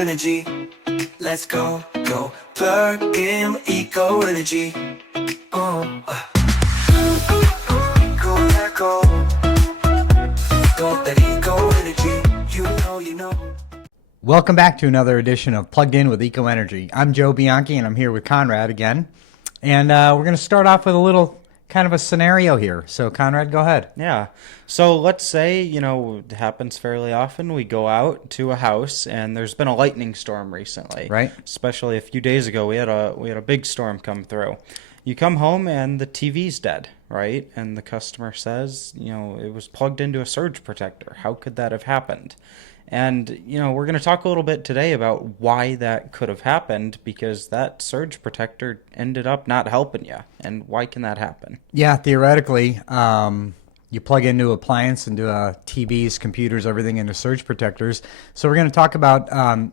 energy. Let's go, go, plug in eco energy. Go, let go. Go, that eco energy. You know. Welcome back to another edition of Plugged In with Eco Energy. I'm Joe Bianchi, and I'm here with Conrad again. And we're going to start off with a little kind of a scenario here. So, Conrad, go ahead. Yeah. So let's say, it happens fairly often. We go out to a house and there's been a lightning storm recently. Right. Especially a few days ago, we had a big storm come through. You come home and the TV's dead, right? And the customer says, it was plugged into a surge protector. How could that have happened? And, we're going to talk a little bit today about why that could have happened, because that surge protector ended up not helping you. And why can that happen? Yeah, theoretically, you plug into appliance, into TVs, computers, everything into surge protectors. So we're going to talk about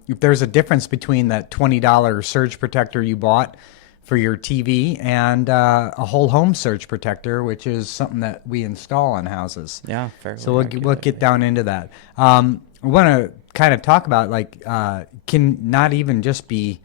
if there's a difference between that $20 surge protector you bought for your TV and a whole home surge protector, which is something that we install on houses. Yeah, fairly. So we'll get down into that. I want to kind of talk about can not even just be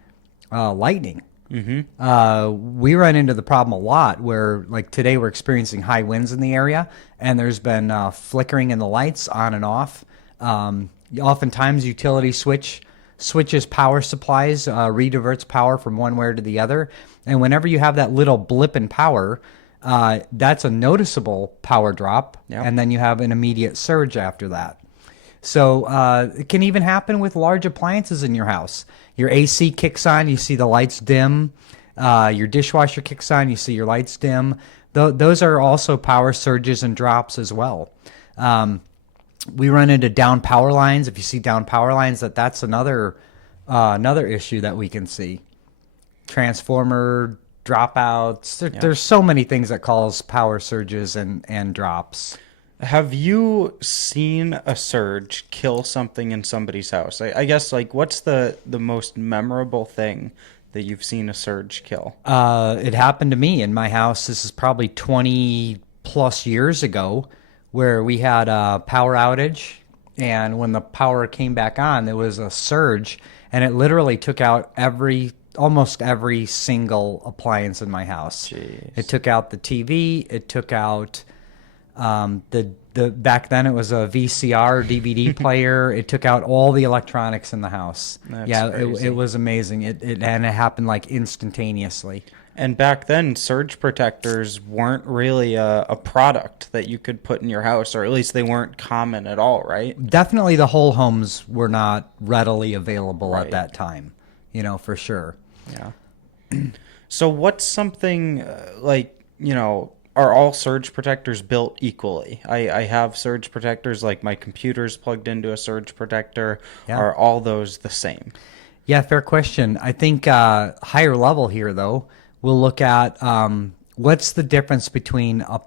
lightning. Mm-hmm. We run into the problem a lot where, like today, we're experiencing high winds in the area, and there's been flickering in the lights on and off. Oftentimes, utility switches power supplies, rediverts power from one wire to the other, and whenever you have that little blip in power, that's a noticeable power drop, and then you have an immediate surge after that. So it can even happen with large appliances in your house. Your AC kicks on, you see the lights dim. Your dishwasher kicks on, you see your lights dim. Those are also power surges and drops as well. We run into down power lines. If you see down power lines, that's another issue that we can see. Transformer dropouts. There's so many things that cause power surges and drops. Have you seen a surge kill something in somebody's house? I guess, what's the most memorable thing that you've seen a surge kill? It happened to me in my house. This is probably 20 plus years ago, where we had a power outage, and when the power came back on, there was a surge, and it literally took out almost every single appliance in my house. Jeez. It took out the TV. It took out the back then it was a VCR DVD player. It took out all the electronics in the house. That's crazy. It was amazing. It happened instantaneously. And back then, surge protectors weren't really a product that you could put in your house, or at least they weren't common at all, right? Definitely the whole homes were not readily available at that time, for sure. Yeah. So what's something are all surge protectors built equally? I have surge protectors, like my computer's plugged into a surge protector. Yeah. Are all those the same? Yeah, fair question. I think higher level here, though, we'll look at what's the difference between a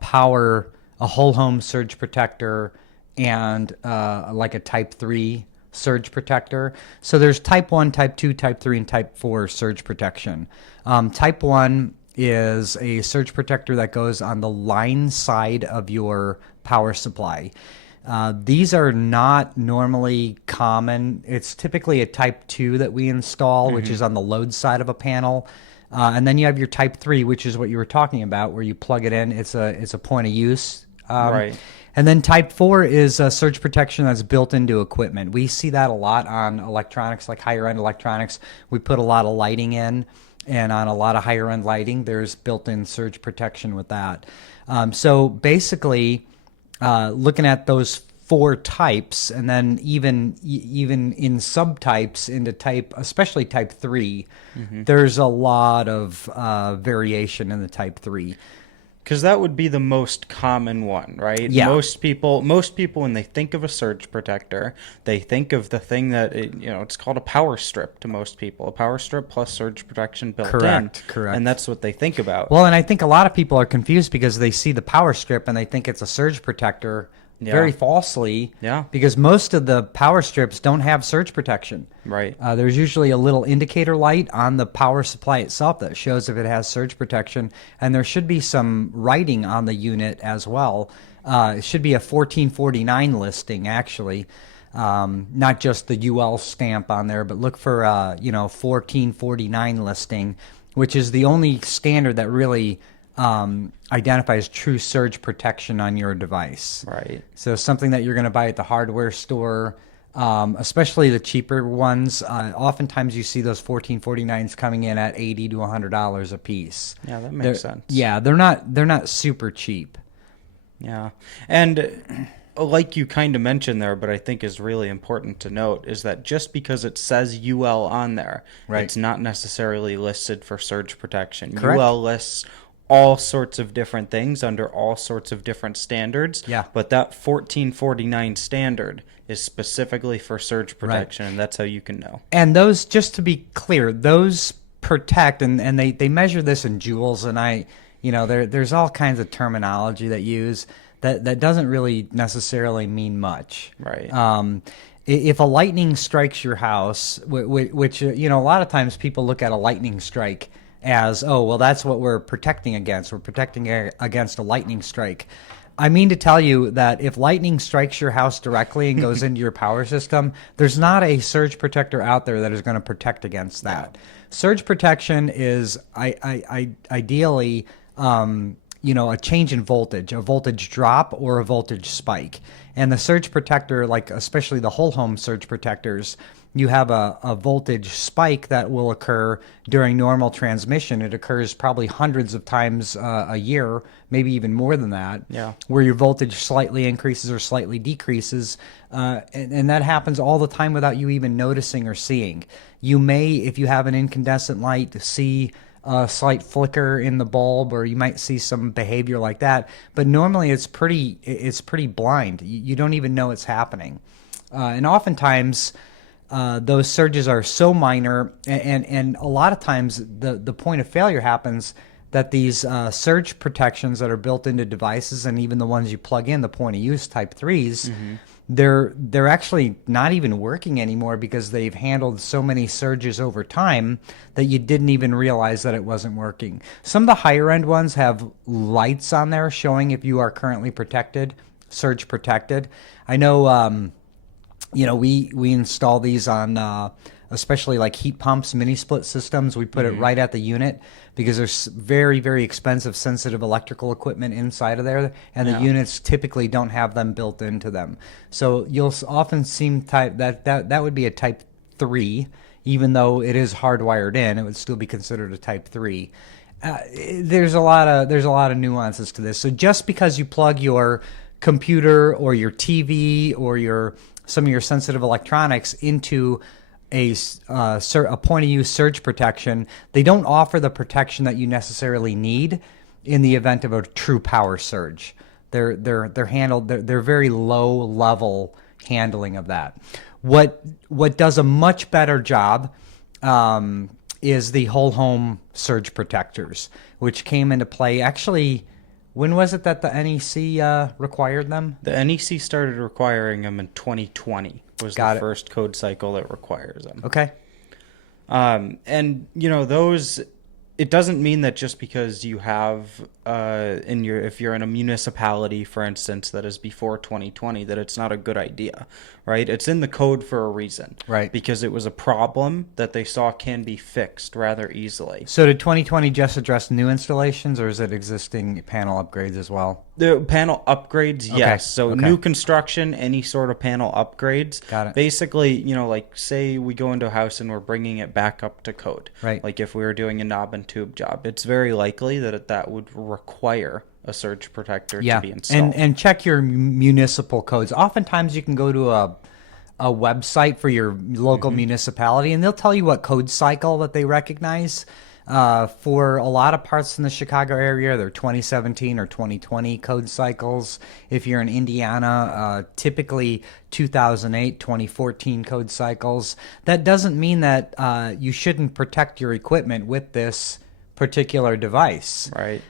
whole home surge protector and a type 3 surge protector. So there's type 1, type 2, type 3, and type 4 surge protection. Type 1 is a surge protector that goes on the line side of your power supply. These are not normally common. It's typically a type 2 that we install, which is on the load side of a panel. And then you have your type 3, which is what you were talking about, where you plug it in. It's a point of use. Right. And then type 4 is a surge protection that's built into equipment. We see that a lot on electronics, like higher-end electronics. We put a lot of lighting in. And on a lot of higher-end lighting, there's built-in surge protection with that. So basically, looking at those 4 types, and then even in subtypes into especially type 3, there's a lot of variation in the type 3. Because that would be the most common one, right? Yeah. Most people, when they think of a surge protector, they think of the thing that, it's called a power strip to most people. A power strip plus surge protection built in. Correct. And that's what they think about. Well, and I think a lot of people are confused because they see the power strip and they think it's a surge protector very falsely. Yeah. Because most of the power strips don't have surge protection. Right. There's usually a little indicator light on the power supply itself that shows if it has surge protection, and there should be some writing on the unit as well. It should be a 1449 listing, actually. not just the UL stamp on there, but look for 1449 listing, which is the only standard that really identifies true surge protection on your device. Right. So something that you're going to buy at the hardware store, especially the cheaper ones. Oftentimes you see those 1449s coming in at $80 to $100 a piece. Yeah, that makes sense. Yeah, they're not super cheap. Yeah. And like you kind of mentioned there, but I think is really important to note, is that just because it says UL on there, Right. it's not necessarily listed for surge protection. Correct. UL lists all sorts of different things under all sorts of different standards. Yeah. But that 1449 standard is specifically for surge protection, and that's how you can know. And those, just to be clear, those protect, and they measure this in joules, and there's all kinds of terminology that use that doesn't really necessarily mean much. Right. If a lightning strikes your house, which a lot of times people look at a lightning strike as, oh, well, that's what we're protecting against. We're protecting against a lightning strike. I mean to tell you that if lightning strikes your house directly and goes into your power system, there's not a surge protector out there that is going to protect against that. Surge protection is ideally a change in voltage, a voltage drop or a voltage spike. And the surge protector, like especially the whole home surge protectors, you have a voltage spike that will occur during normal transmission. It occurs probably hundreds of times a year, maybe even more than that, where your voltage slightly increases or slightly decreases. And that happens all the time without you even noticing or seeing. You may, if you have an incandescent light, see a slight flicker in the bulb, or you might see some behavior like that. But normally it's pretty blind. You don't even know it's happening. And oftentimes those surges are so minor, and a lot of times the point of failure happens that these surge protections that are built into devices, and even the ones you plug in, the point of use type 3s, they're actually not even working anymore because they've handled so many surges over time that you didn't even realize that it wasn't working. Some of the higher end ones have lights on there showing if you are currently protected, surge protected. I know we install these on especially like heat pumps, mini split systems. We put it right at the unit because there's very, very expensive sensitive electrical equipment inside of there, and the units typically don't have them built into them. So you'll often see that would be a type 3, even though it is hardwired in, it would still be considered a type 3. There's a lot of nuances to this. So just because you plug your computer or your TV or some of your sensitive electronics into a point of use surge protection, they don't offer the protection that you necessarily need in the event of a true power surge. They're very low level handling of that. What does a much better job is the whole home surge protectors, which came into play actually. When was it that the NEC required them? The NEC started requiring them in 2020. Was the first code cycle that requires them. Okay. And those, it doesn't mean that just because you have if you're in a municipality, for instance, that is before 2020, that it's not a good idea, right? It's in the code for a reason, right? Because it was a problem that they saw can be fixed rather easily. So did 2020 just address new installations, or is it existing panel upgrades as well? The panel upgrades, yes. So Okay. new construction, any sort of panel upgrades. Got it. Basically, like say we go into a house and we're bringing it back up to code. Right. Like if we were doing a knob and tube job, it's very likely that would require a surge protector to be installed. And check your municipal codes. Oftentimes you can go to a website for your local municipality, and they'll tell you what code cycle that they recognize. For a lot of parts in the Chicago area, they're 2017 or 2020 code cycles. If you're in Indiana, typically 2008, 2014 code cycles. That doesn't mean that you shouldn't protect your equipment with this particular device. Right.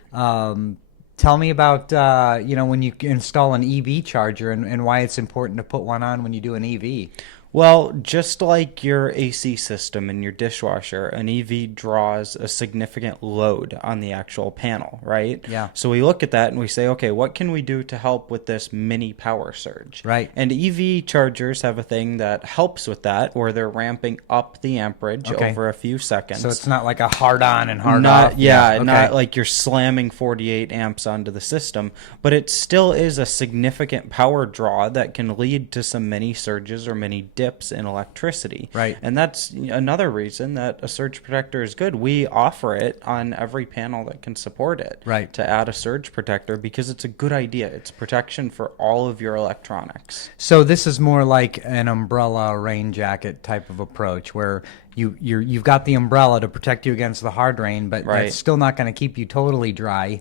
Tell me about when you install an EV charger and why it's important to put one on when you do an EV. Well, just like your AC system and your dishwasher, an EV draws a significant load on the actual panel, right? Yeah. So we look at that and we say, okay, what can we do to help with this mini power surge? Right. And EV chargers have a thing that helps with that, where they're ramping up the amperage Okay. over a few seconds. So it's not like a hard on and hard not, off. yeah, Okay. not like you're slamming 48 amps onto the system, but it still is a significant power draw that can lead to some mini surges or mini dips in electricity. Right. And that's another reason that a surge protector is good. We offer it on every panel that can support it. Right. To add a surge protector, because it's a good idea. It's protection for all of your electronics. So this is more like an umbrella rain jacket type of approach, where you've got the umbrella to protect you against the hard rain, but Right. that's still not going to keep you totally dry.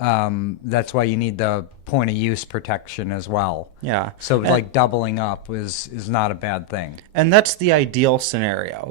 That's why you need the point of use protection as well. Yeah. So And- like doubling up is not a bad thing. And that's the ideal scenario.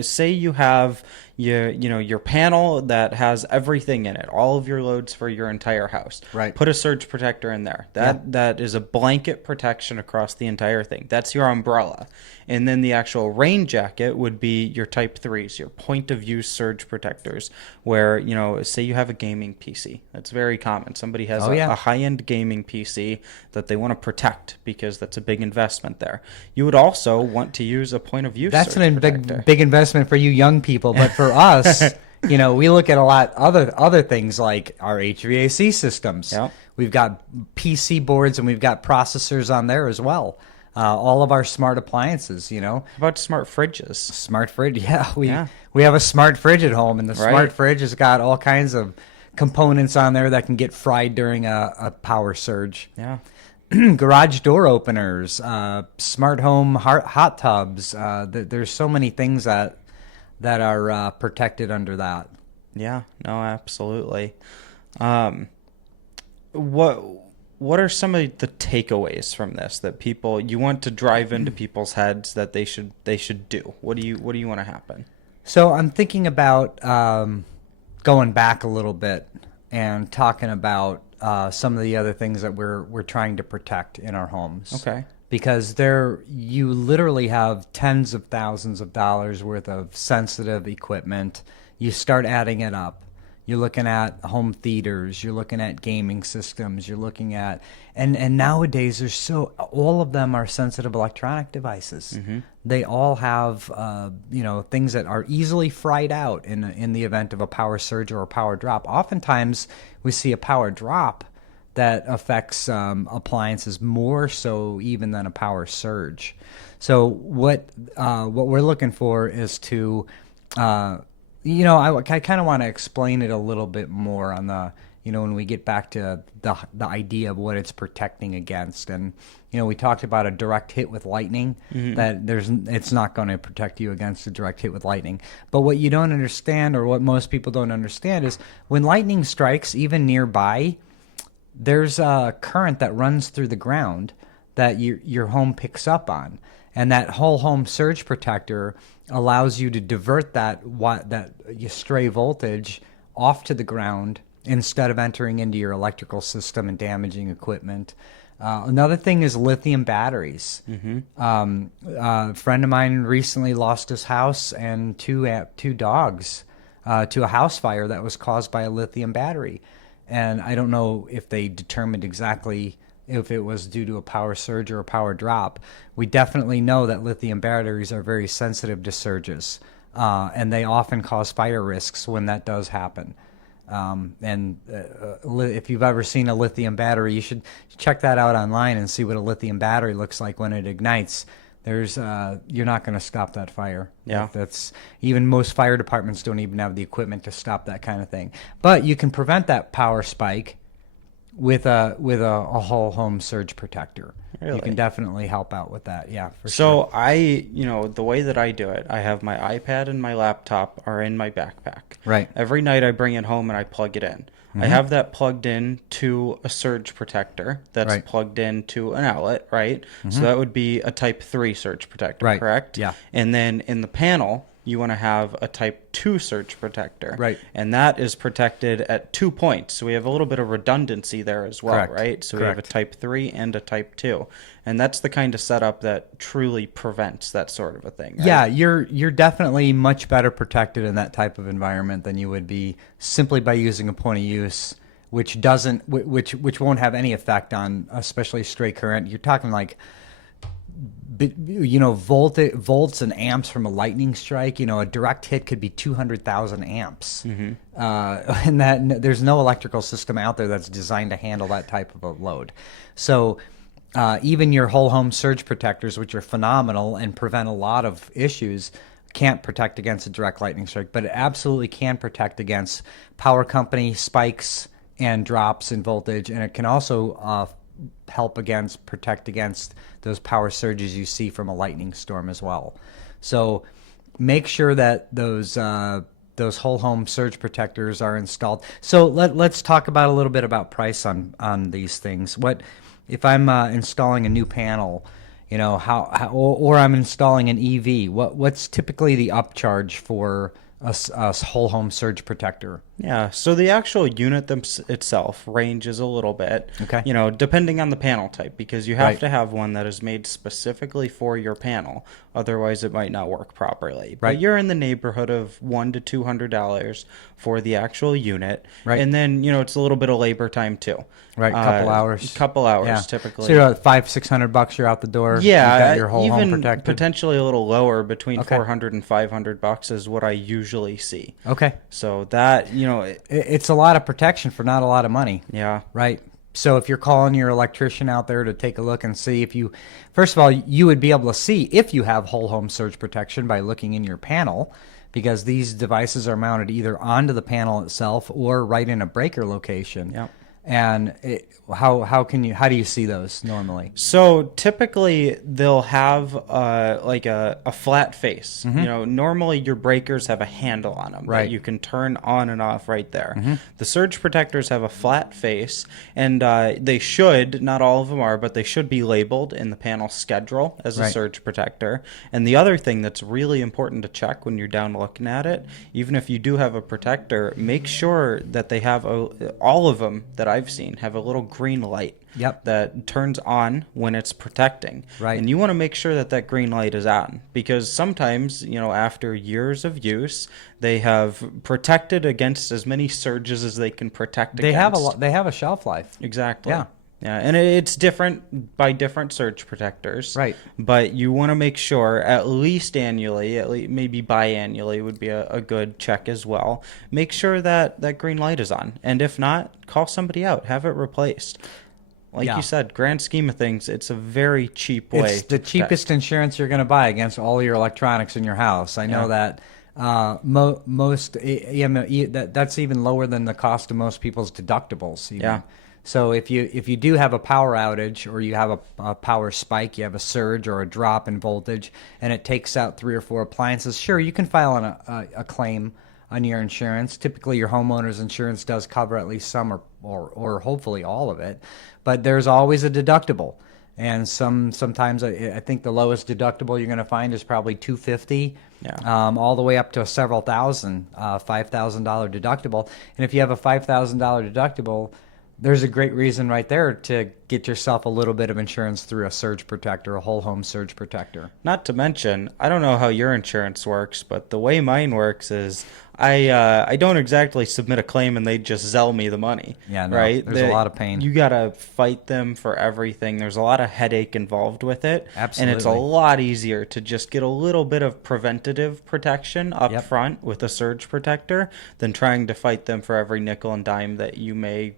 Say you have your panel that has everything in it, all of your loads for your entire house. Right. Put a surge protector in there. That is a blanket protection across the entire thing. That's your umbrella. And then the actual rain jacket would be your type 3s, your point of use surge protectors, where, say you have a gaming PC. That's very common. Somebody has a high-end gaming PC that they want to protect because that's a big investment there. You would also want to use a point of use That's surge an protector. big investment for you young people, but for us, we look at a lot other things like our HVAC systems. Yep. We've got PC boards and we've got processors on there as well. All of our smart appliances, How about smart fridges? smart fridge. Yeah, Yeah. we have a smart fridge at home, and the Right. smart fridge has got all kinds of components on there that can get fried during a power surge. Yeah. Garage door openers, smart home hot tubs. There's so many things that are protected under that. Yeah. No, absolutely. What are some of the takeaways from this that you want to drive into people's heads that they should do? What do you want to happen? So I'm thinking about going back a little bit and talking about some of the other things that we're trying to protect in our homes. Okay. Because you literally have tens of thousands of dollars worth of sensitive equipment. You start adding it up. You're looking at home theaters. You're looking at gaming systems. You're looking at and nowadays all of them are sensitive electronic devices. Mm-hmm. They all have things that are easily fried out in the event of a power surge or a power drop. Oftentimes we see a power drop that affects appliances more so even than a power surge. So what we're looking for is to I kind of want to explain it a little bit more on the when we get back to the idea of what it's protecting against. And we talked about a direct hit with lightning, that it's not going to protect you against a direct hit with lightning. But what you don't understand, or what most people don't understand, is when lightning strikes even nearby, there's a current that runs through the ground that your home picks up on, and that whole home surge protector allows you to divert that stray voltage off to the ground instead of entering into your electrical system and damaging equipment. Another thing is lithium batteries. A friend of mine recently lost his house and two dogs to a house fire that was caused by a lithium battery. And I don't know if they determined exactly if it was due to a power surge or a power drop. We definitely know that lithium batteries are very sensitive to surges, and they often cause fire risks when that does happen. If you've ever seen a lithium battery, you should check that out online and see what a lithium battery looks like when it ignites. You're not going to stop that fire. Yeah. That's even most fire departments don't even have the equipment to stop that kind of thing. But you can prevent that power spike with a whole home surge protector. Really? You can definitely help out with that. Yeah, for So sure. the way that I do it, I have my iPad and my laptop are in my backpack. Right. Every night I bring it home and I plug it in. I have that plugged in to a surge protector that's Right. plugged into an outlet, right? So that would be a type 3 surge protector, Right. correct? Yeah. And then in the panel, you want to have a type 2 surge protector. Right. And that is protected at 2 points. So we have a little bit of redundancy there as well, Correct. right? So we have a Correct. type 3 and a type 2. And that's the kind of setup that truly prevents that sort of a thing. Right? Yeah, you're definitely much better protected in that type of environment than you would be simply by using a point of use, which doesn't, which won't have any effect on especially stray current. You're talking like, volts and amps from a lightning strike. A direct hit could be 200,000 amps, and that there's no electrical system out there that's designed to handle that type of a load. So. Even your whole home surge protectors, which are phenomenal and prevent a lot of issues, can't protect against a direct lightning strike, but it absolutely can protect against power company spikes and drops in voltage, and it can also protect against those power surges you see from a lightning storm as well. So make sure that those whole home surge protectors are installed. So let's talk about a little bit about price on these things. What if I'm installing a new panel, or I'm installing an EV? What's typically the upcharge for a whole home surge protector? Yeah, so the actual unit itself ranges a little bit, Okay. Depending on the panel type, because you have Right. to have one that is made specifically for your panel. Otherwise, it might not work properly. Right. But you're in the neighborhood of $100 to $200 for the actual unit. Right. And then, it's a little bit of labor time too. Right, couple hours. Couple hours, Yeah. typically. So you're at $500-$600 you're out the door. Yeah, you got your whole even home protected. potentially a little lower, between Okay. $400 and $500 is what I usually see. Okay, So that, it's a lot of protection for not a lot of money. yeah. Right. So if you're calling your electrician out there to take a look and see if you, first of all, you would be able to see if you have whole home surge protection by looking in your panel, because these devices are mounted either onto the panel itself or right in a breaker location. Yep. And how do you see those normally? So typically they'll have like a flat face. Normally your breakers have a handle on them Right. that you can turn on and off right there. The surge protectors have a flat face, and they should, not all of them are, but they should be labeled in the panel schedule as a Right. surge protector. And the other thing that's really important to check when you're down looking at it, even if you do have a protector, make sure that they have all of them that I've seen have a little green light. Yep. That turns on when it's protecting. Right. And you want to make sure that that green light is on, because sometimes, after years of use, they have protected against as many surges as they can protect They against. have a shelf life. Exactly. Yeah. Yeah, and it's different by different surge protectors. Right. But you want to make sure at least annually, maybe biannually would be a good check as well. Make sure that that green light is on. And if not, call somebody out. Have it replaced. Like Yeah. you said, grand scheme of things, it's a very cheap way. It's the cheapest insurance you're going to buy against all your electronics in your house. I know that most that's even lower than the cost of most people's deductibles. Even. Yeah. So if you do have a power outage, or you have a power spike, you have a surge or a drop in voltage, and it takes out 3 or 4 appliances, sure, you can file a claim on your insurance. Typically, your homeowner's insurance does cover at least some or hopefully all of it, but there's always a deductible. And sometimes I think the lowest deductible you're going to find is probably $250, all the way up to several thousand, $5,000 deductible. And if you have a $5,000 deductible, there's a great reason right there to get yourself a little bit of insurance through a surge protector, a whole home surge protector. Not to mention, I don't know how your insurance works, but the way mine works is I don't exactly submit a claim and they just Zelle me the money. Yeah, no, right? there's a lot of pain. You gotta fight them for everything. There's a lot of headache involved with it. Absolutely. And it's a lot easier to just get a little bit of preventative protection up Yep. front with a surge protector than trying to fight them for every nickel and dime that you may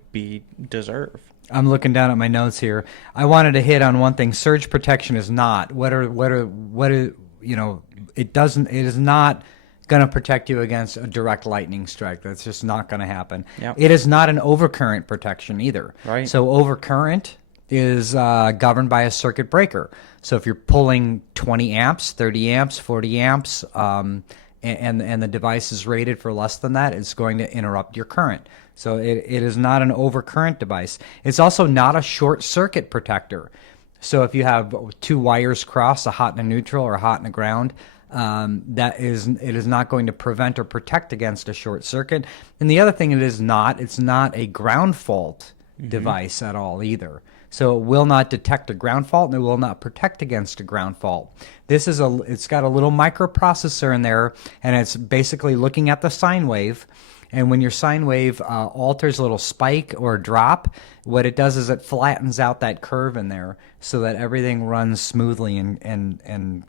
deserve. I'm looking down at my notes here. I wanted to hit on one thing. Surge protection is not. It is not going to protect you against a direct lightning strike. That's just not going to happen. Yep. It is not an overcurrent protection either. Right. So overcurrent is governed by a circuit breaker. So if you're pulling 20 amps, 30 amps, 40 amps, and the device is rated for less than that, it's going to interrupt your current. So it is not an overcurrent device. It's also not a short circuit protector. So if you have 2 wires cross, a hot and a neutral or a hot and a ground, that it is not going to prevent or protect against a short circuit. And the other thing it's not a ground fault device at all either. So it will not detect a ground fault and it will not protect against a ground fault. It's got a little microprocessor in there, and it's basically looking at the sine wave. And when your sine wave alters a little spike or drop, what it does is it flattens out that curve in there so that everything runs smoothly and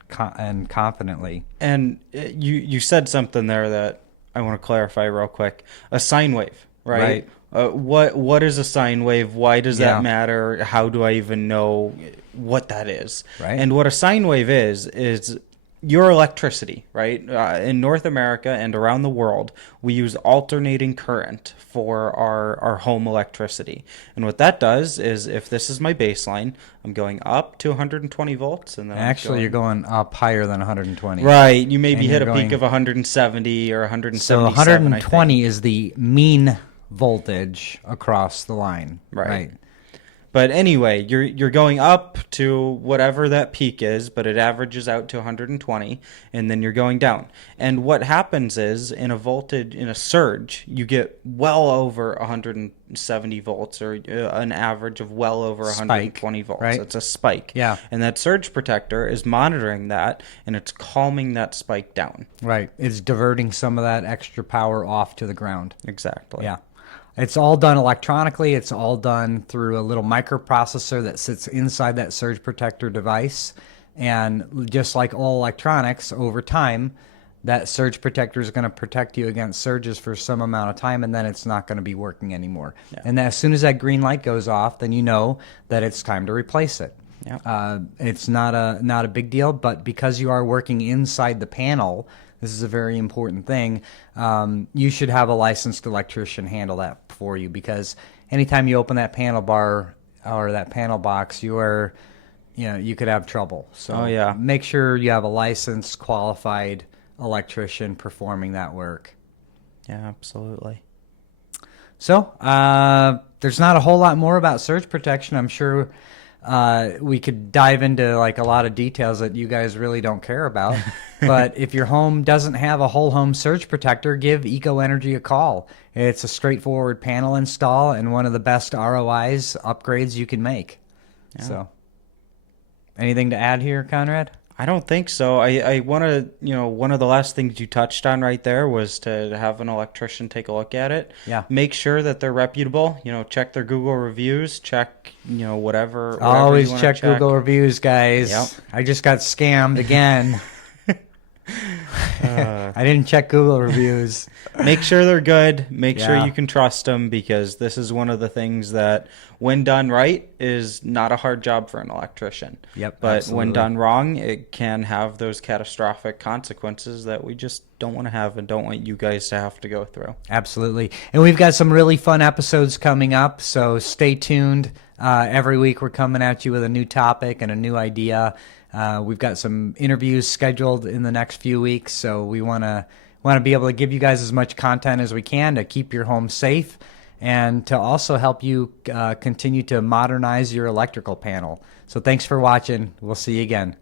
confidently. And you said something there that I want to clarify real quick. A sine wave, right? What is a sine wave? Why does that matter? How do I even know what that is? Right. And what a sine wave is your electricity, right? In North America and around the world, we use alternating current for our home electricity. And what that does is, if this is my baseline, I'm going up to 120 volts. And then you're going up higher than 120. Right. You maybe And hit a you're peak going- of 170 or 177, So 120 I think. is the mean voltage across the line. Right. But anyway, you're going up to whatever that peak is, but it averages out to 120, and then you're going down. And what happens is, in a surge, you get well over 170 volts, or an average of well over 120 volts. right? It's a spike. Yeah. And that surge protector is monitoring that, and it's calming that spike down. Right. It's diverting some of that extra power off to the ground. Exactly. Yeah. It's all done electronically. It's all done through a little microprocessor that sits inside that surge protector device. And just like all electronics, over time, that surge protector is going to protect you against surges for some amount of time, and then it's not going to be working anymore. Yeah. And as soon as that green light goes off, then you know that it's time to replace it. Yeah. It's not a big deal, but because you are working inside the panel, this is a very important thing. You should have a licensed electrician handle that for you, because anytime you open that panel bar or that panel box, you could have trouble. So make sure you have a licensed, qualified electrician performing that work. Yeah, absolutely. So there's not a whole lot more about surge protection. I'm sure we could dive into like a lot of details that you guys really don't care about. But if your home doesn't have a whole home surge protector, give Eco Energy a call. It's a straightforward panel install and one of the best ROIs upgrades you can make. Yeah. So anything to add here, Conrad? I don't think so. I want to, one of the last things you touched on right there was to have an electrician take a look at it. Yeah. Make sure that they're reputable. Check their Google reviews. Check, whatever. Always check Google reviews, guys. Yep. I just got scammed again. I didn't check Google reviews. Make sure they're good. Make Yeah. sure you can trust them, because this is one of the things that, when done right, is not a hard job for an electrician. Yep, But absolutely. when done wrong, it can have those catastrophic consequences that we just don't want to have and don't want you guys to have to go through. Absolutely. And we've got some really fun episodes coming up, so stay tuned. Every week we're coming at you with a new topic and a new idea. We've got some interviews scheduled in the next few weeks, so we want to be able to give you guys as much content as we can to keep your home safe and to also help you continue to modernize your electrical panel. So thanks for watching. We'll see you again.